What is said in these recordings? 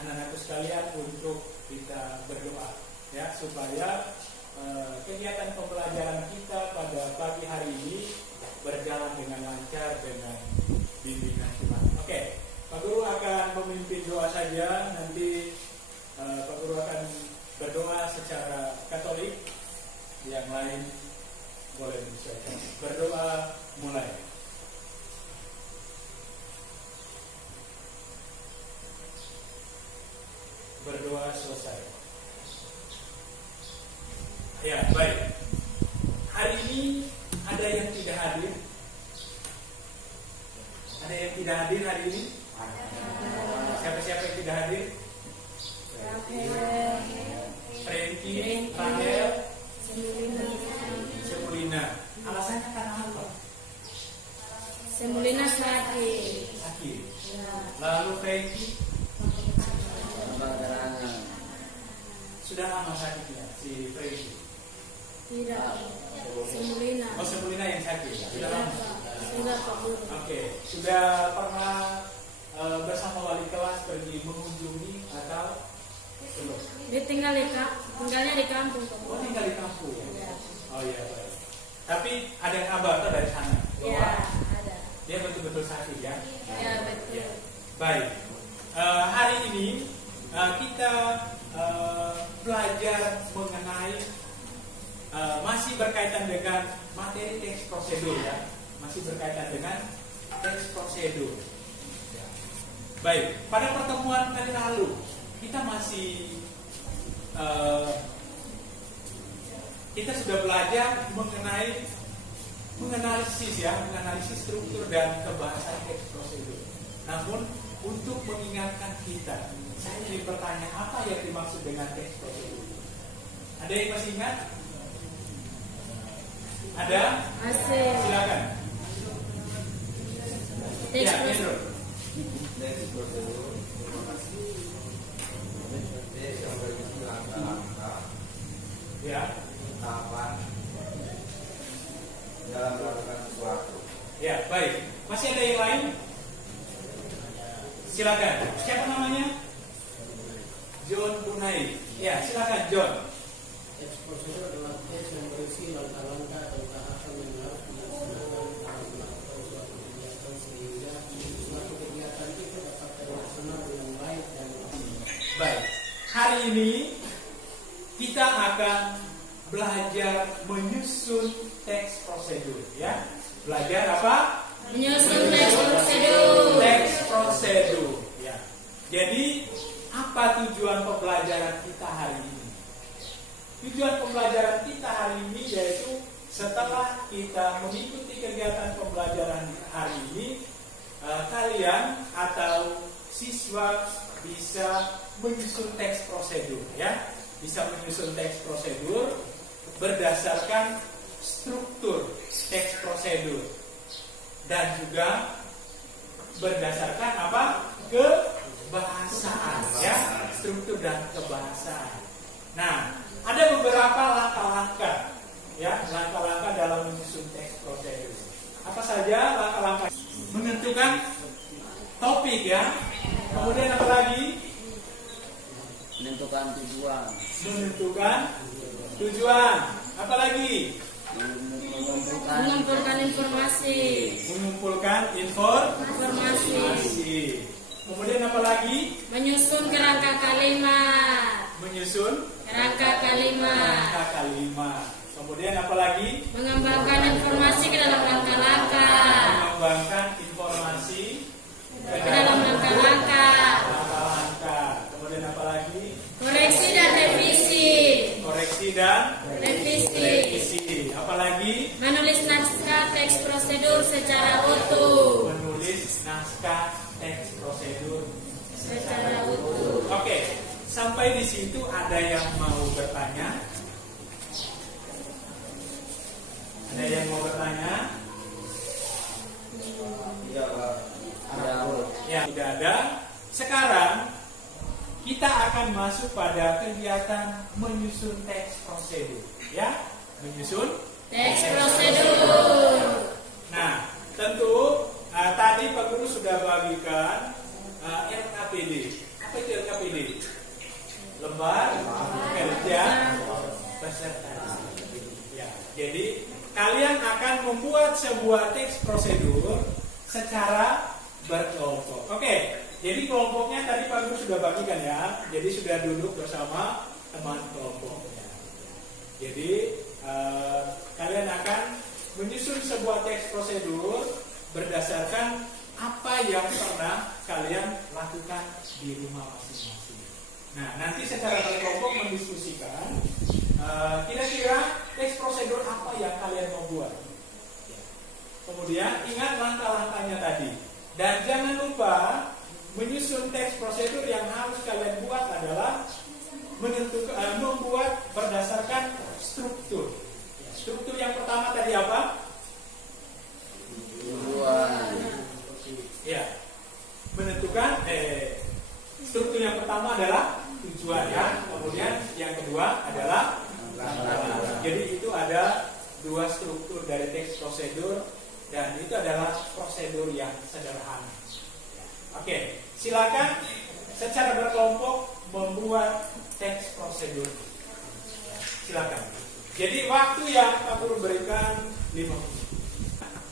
anak-anakku sekalian untuk kita berdoa ya, supaya kegiatan pembelajaran kita pada pagi hari ini berjalan dengan lancar dengan bimbingan Tuhan. Oke, Pak Guru akan memimpin doa saja, nanti Pak Guru akan berdoa secara Katolik, yang lain boleh menyesuaikan. Berdoa mulai. Berdoa selesai. Ya, baik. Hari ini ada yang tidak hadir? Ada yang tidak hadir hari ini? Siapa-siapa yang tidak hadir? Frankie, Rahel, Semulina. Alasannya karena apa? Semulina sakit. Sakit. Lalu Frankie? Sudah lama sakitnya si Frankie? Tidak. Semulina. Oh, Semulina yang sakit. Sudah lama. Sudah Pak Guru. Oke. Sudah pernah bersama wali kelas pergi mengunjungi atau belum? Dia tinggalnya di kampung Pak Guru. Oh, tinggal di kampung. Ya. Oh iya, baik. Tapi ada kabar dari sana bahwa Ya, ada. dia betul-betul sakit ya? Ya, betul. Ya. Baik. Hari ini kita belajar mengenai masih berkaitan dengan materi teks prosedur ya, masih berkaitan dengan teks prosedur. Ya. Baik, pada pertemuan kali lalu kita masih kita sudah belajar menganalisis struktur dan kebahasaan teks prosedur. Namun untuk mengingatkan kita, saya ingin bertanya apa yang dimaksud dengan teks prosedur. Ada yang masih ingat? Ada? Masih. Silakan. Teks Ya, prosedur. Pedro. Teks prosedur yang berisi langkah-langkah Ya. tahapan dalam melakukan sesuatu. Ya, baik. Masih ada yang lain? Silakan. Siapa namanya? John Bunai. Ya, silakan John. Teks prosedur adalah teks yang berisi langkah-langkah atau tahapan yang harus dilaksanakan dalam melakukan suatu kegiatan sehingga suatu kegiatan itu dapat terlaksana dengan baik dan optimal. Baik. Hari ini kita akan belajar menyusun teks prosedur ya. Belajar apa? Menyusun teks prosedur. Teks prosedur ya. Jadi apa tujuan pembelajaran kita hari ini? Tujuan pembelajaran kita hari ini yaitu setelah kita mengikuti kegiatan pembelajaran hari ini, kalian atau siswa bisa menyusun teks prosedur ya. Bisa menyusun teks prosedur berdasarkan struktur teks prosedur dan juga berdasarkan apa? Kebahasaan ya, struktur dan kebahasaan. Nah, ada beberapa langkah-langkah ya, langkah-langkah dalam menyusun teks prosedur. Apa saja langkah-langkah? Menentukan topik ya. Kemudian apa lagi? Menentukan tujuan. Menentukan tujuan. Apa lagi? Mengumpulkan informasi. Mengumpulkan Informasi. informasi. Kemudian apa lagi? Menyusun kerangka kalimat. Menyusun Kerangka kalimat. langkah kalimat. Kemudian apa lagi? Mengembangkan informasi ke dalam langkah-langkah. Mengembangkan informasi ke Ke dalam langkah-langkah. langkah-langkah. Kemudian apa lagi? Koreksi dan revisi. Koreksi dan Revisi. revisi. Apa lagi? Menulis naskah teks prosedur secara utuh. Menulis naskah teks prosedur Secara utuh. Oke, sampai di situ ada yang mau bertanya? Ada yang mau bertanya? Iya, Pak. Ada. Ya, tidak ada. Sekarang kita akan masuk pada kegiatan menyusun teks prosedur, ya, menyusun Teks prosedur. Nah, tentu tadi Pak Guru sudah bagikan RKPD. Apa itu RKPD? ini? Lembar kerja presentasi. Ya, jadi kalian akan membuat sebuah teks prosedur secara berkelompok. Oke, jadi kelompoknya tadi Pak Guru sudah bagikan ya. Jadi sudah duduk bersama teman kelompoknya. Jadi kalian akan menyusun sebuah teks prosedur berdasarkan apa yang pernah kalian lakukan di rumah masing-masing. Nah, nanti secara berkelompok mendiskusikan kira-kira teks prosedur apa yang kalian mau buat. Kemudian ingat langkah-langkahnya tadi. Dan jangan lupa menyusun teks prosedur yang harus kalian buat adalah membuat berdasarkan struktur. Struktur yang pertama tadi apa? Tujuan. Ya, menentukan struktur yang pertama adalah tujuan ya. Kemudian yang kedua adalah langkah. Jadi itu ada dua struktur dari teks prosedur dan itu adalah prosedur yang sederhana. Oke, silakan secara berkelompok membuat teks prosedur. Silakan. Jadi waktu yang Pak Guru berikan 5 menit.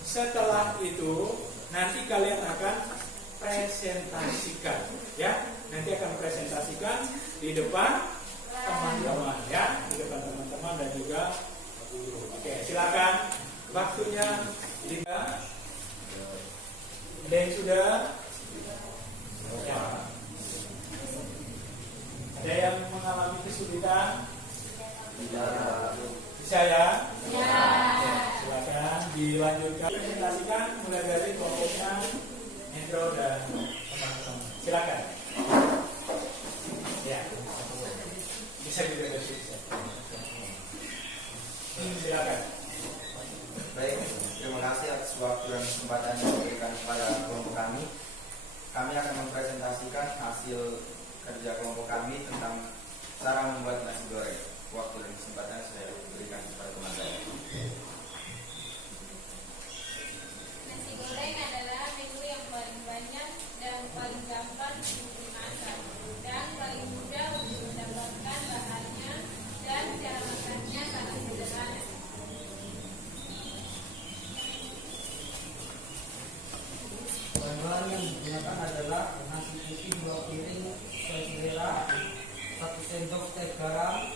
Setelah itu nanti kalian akan presentasikan, ya. Nanti akan presentasikan di depan teman-teman, ya, di depan teman-teman dan juga guru. Oke, silakan. Waktunya 5. Ada yang sudah? Ya. Ada yang mengalami kesulitan? Bisa ya? Ya. Silakan dilanjutkan. Presentasikan mulai dari kelompoknya Hendro dan teman-teman. Silakan. Ya. Bisa juga bersih. Silakan. Baik, terima kasih atas waktu dan kesempatan yang diberikan kepada kelompok kami. Kami akan mempresentasikan hasil kerja kelompok kami tentang cara membuat nasi goreng. Waktu dan kesempatan saya berikan kepada teman-teman. Nasi goreng adalah menu yang paling banyak dan paling gampang digunakan dan paling mudah untuk mendapatkan bahannya dan cara makannya sangat sederhana. Bahan yang digunakan adalah nasi putih 2 piring sesuai selera, 1 sendok teh garam,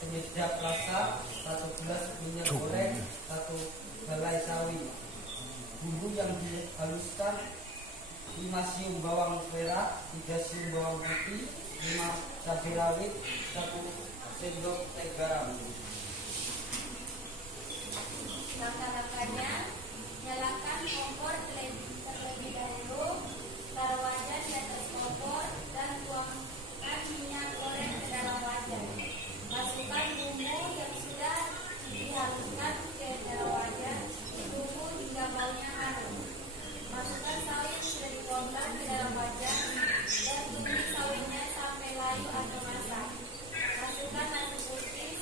penyedap rasa, 1 gelas minyak goreng, 1 helai sawi. Bumbu yang dihaluskan 5 siung bawang merah, 3 siung bawang putih, 5 cabai rawit, 1 sendok teh garam. Langkah-langkahnya, nyalakan kompor terlebih dahulu, taruh wajan di atas kompor dan tuangkan minyak goreng ke dalam wajan. Masukkan bumbu yang sudah dihaluskan ke dalam wajan, tunggu hingga baunya harum. Masukkan sawi yang sudah dituangkan ke dalam wajan dan tumis sawinya sampai layu atau masak. Masukkan nasi putih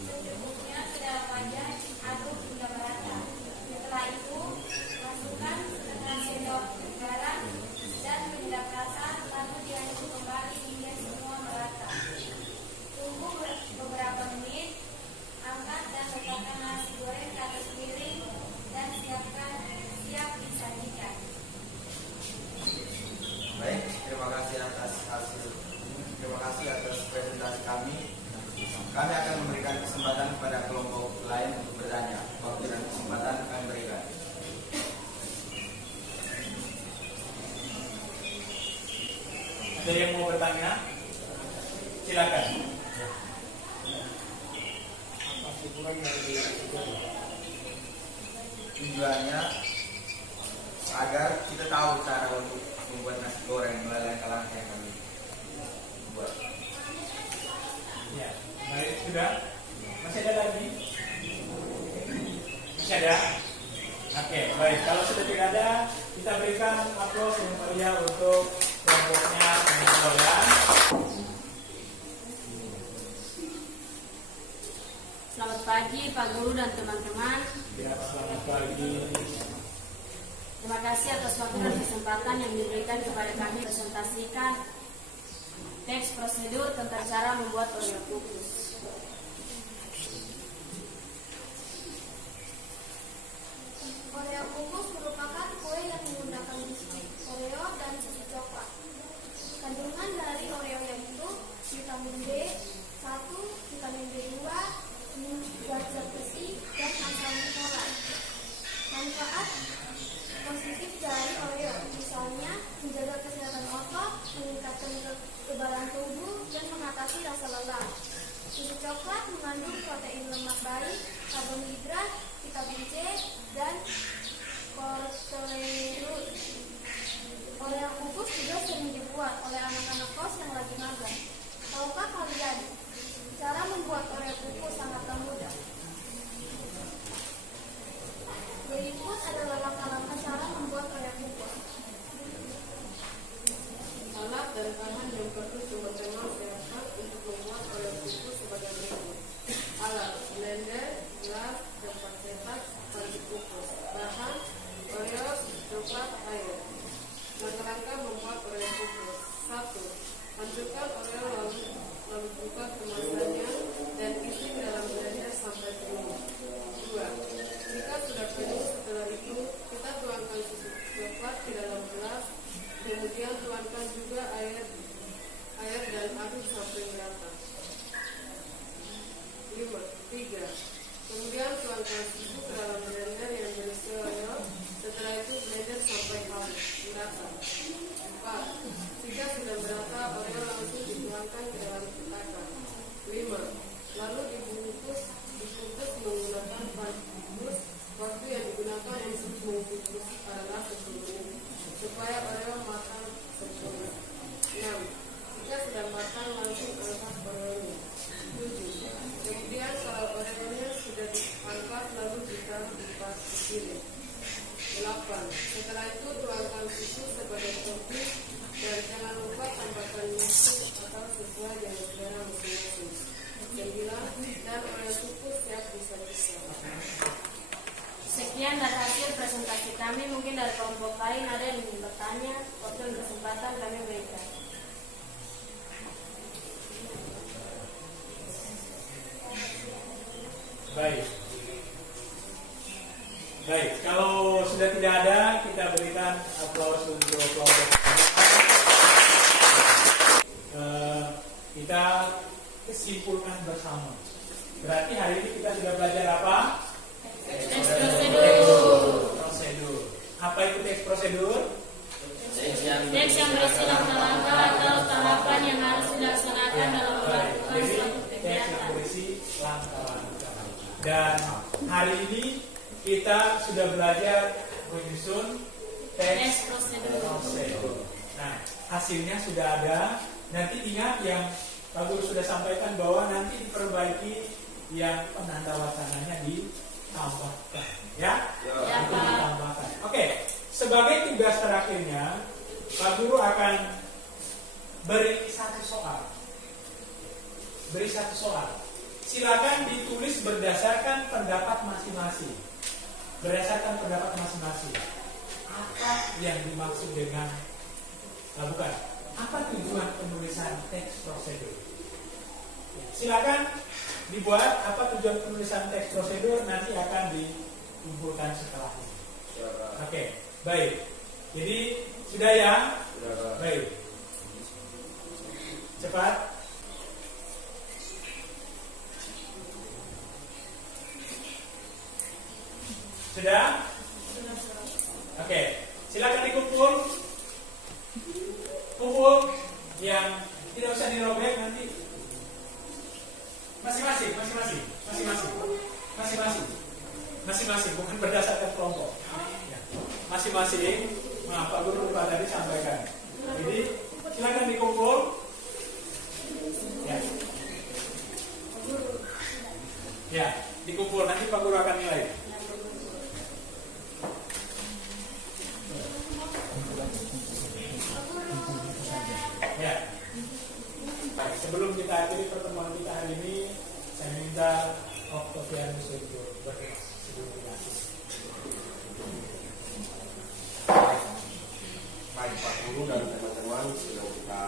secukupnya ke dalam wajan, aduk hingga merata. Setelah itu, masukkan setengah sendok garam dan penyedap rasa, lalu diaduk kembali hingga semua merata. Tunggu beberapa menit, angkat dan letakkan nasi goreng ke atas piring dan siap disajikan. Baik, terima kasih atas presentasi kami. Kami akan memberikan kesempatan kepada kelompok lain untuk bertanya. Waktu dan kesempatan kami berikan. Ada yang mau bertanya? Silakan. Tujuannya agar kita tahu cara untuk membuat nasi goreng melalui langkah-langkah yang kami buat. Ya, baik, sudah. Masih ada lagi? Masih ada? Oke, baik. Kalau sudah tidak ada, kita berikan aplaus yang meriah untuk kelompoknya Hendro ya. Selamat pagi Pak Guru dan teman-teman. Ya, selamat pagi. Terima kasih atas waktu dan kesempatan yang diberikan kepada kami presentasikan Teks prosedur tentang cara membuat Oreo kukus. Oreo kukus merupakan kue yang menggunakan biskuit Oreo dan susu coklat. Kandungan dari Oreo yaitu vitamin B1, vitamin B2, zat besi, dan asam folat. Manfaat positif dari Oreo misalnya menjaga kesehatan otot, meningkatkan kekebalan tubuh, dan mengatasi rasa lelah. Susu coklat mengandung protein lemak baik, karbohidrat, vitamin C, dan kolesterol. Oreo kukus juga sering dibuat oleh anak-anak kos yang lagi magang. Tahukah kalian, cara membuat Oreo kukus sangatlah mudah. Berikut adalah langkah-langkah cara membuat Oreo kukus. Alat dan bahan yang perlu teman-teman siapkan untuk membuat Oreo kukus sebagai berikut. Alat: blender, gelas, tempat cetak, tali kukus. Bahan: Oreo, coklat, air. Langkah-langkah membuat Oreo kukus. 1. Hancurkan Oreo lalu buka kemasannya dan isi dalam blender sampai penuh. 2. Jika sudah penuh, setelah itu kita tuangkan susu coklat ke dalam gelas. Kemudian tuangkan juga air dan aduk sampai merata. 3. Kemudian tuangkan susu ke dalam blender yang berisi Oreo. Setelah itu blender sampai halus merata. 4. Jika sudah merata, Oreo langsung dituangkan ke dalam cetakan. 5. Lalu dibungkus menggunakan bungkus. Waktu yang digunakan untuk membungkus adalah 10 menit supaya Oreo matang sempurna. 6. Jika sudah matang, langsung angkat Oreo-nya. 7. Kemudian kalau Oreo-nya sudah diangkat, lalu ditaruh di piring. 8. Setelah itu tuangkan susu sebagai topping dan jangan lupa tambahkan mixer atau sesuai dengan selera masing-masing. 9. Dan Oreo kukus siap disajikan. Sekian dari hasil presentasi kami. Mungkin dari kelompok lain ada yang ingin bertanya. Waktu dan kesempatan kami berikan. Baik, kalau sudah tidak ada, kita berikan aplaus untuk kelompok. Kita kesimpulkan bersama. Berarti hari ini kita sudah belajar apa? Teks prosedur. Apa itu teks prosedur? Teks yang berisi langkah-langkah atau tahapan yang harus dilaksanakan dalam melakukan suatu Teks yang kegiatan. berisi langkah-langkah. Dan hari ini kita sudah belajar menyusun teks prosedur. Nah, hasilnya sudah ada. Nanti ingat yang Pak Guru sudah sampaikan bahwa nanti diperbaiki yang penanda wacananya ditambahkan, ya? Ya, Pak. Ditambahkan. Oke, sebagai tugas terakhirnya, Pak Guru akan beri satu soal. Silakan ditulis berdasarkan pendapat masing-masing. Apa yang dimaksud dengan apa tujuan penulisan teks prosedur? Silakan dibuat apa tujuan penulisan teks prosedur, nanti akan dikumpulkan setelah ini. Oke, baik. Jadi sudah ya? Baik. Cepat. Sudah? Oke, silakan dikumpul. Kumpul yang tidak usah dirobek nanti. Masing-masing, bukan berdasarkan kelompok. Ya. Masing-masing, Pak Guru lupa tadi sampaikan. Jadi silakan dikumpul. Ya, dikumpul nanti Pak Guru akan nilai. Ya. Baik, sebelum kita akhiri pertemuan kita hari ini, saya minta Oktavianus untuk berdoa sebelum kita akhiri. Baik Pak Guru dan teman-teman, sudah kita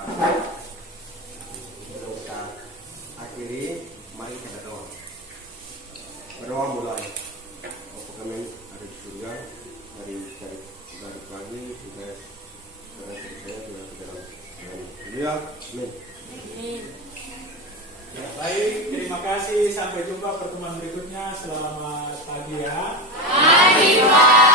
Ya, amin. Ya, baik, terima kasih. Sampai jumpa pertemuan berikutnya. Selamat pagi ya. Pagi, Pak.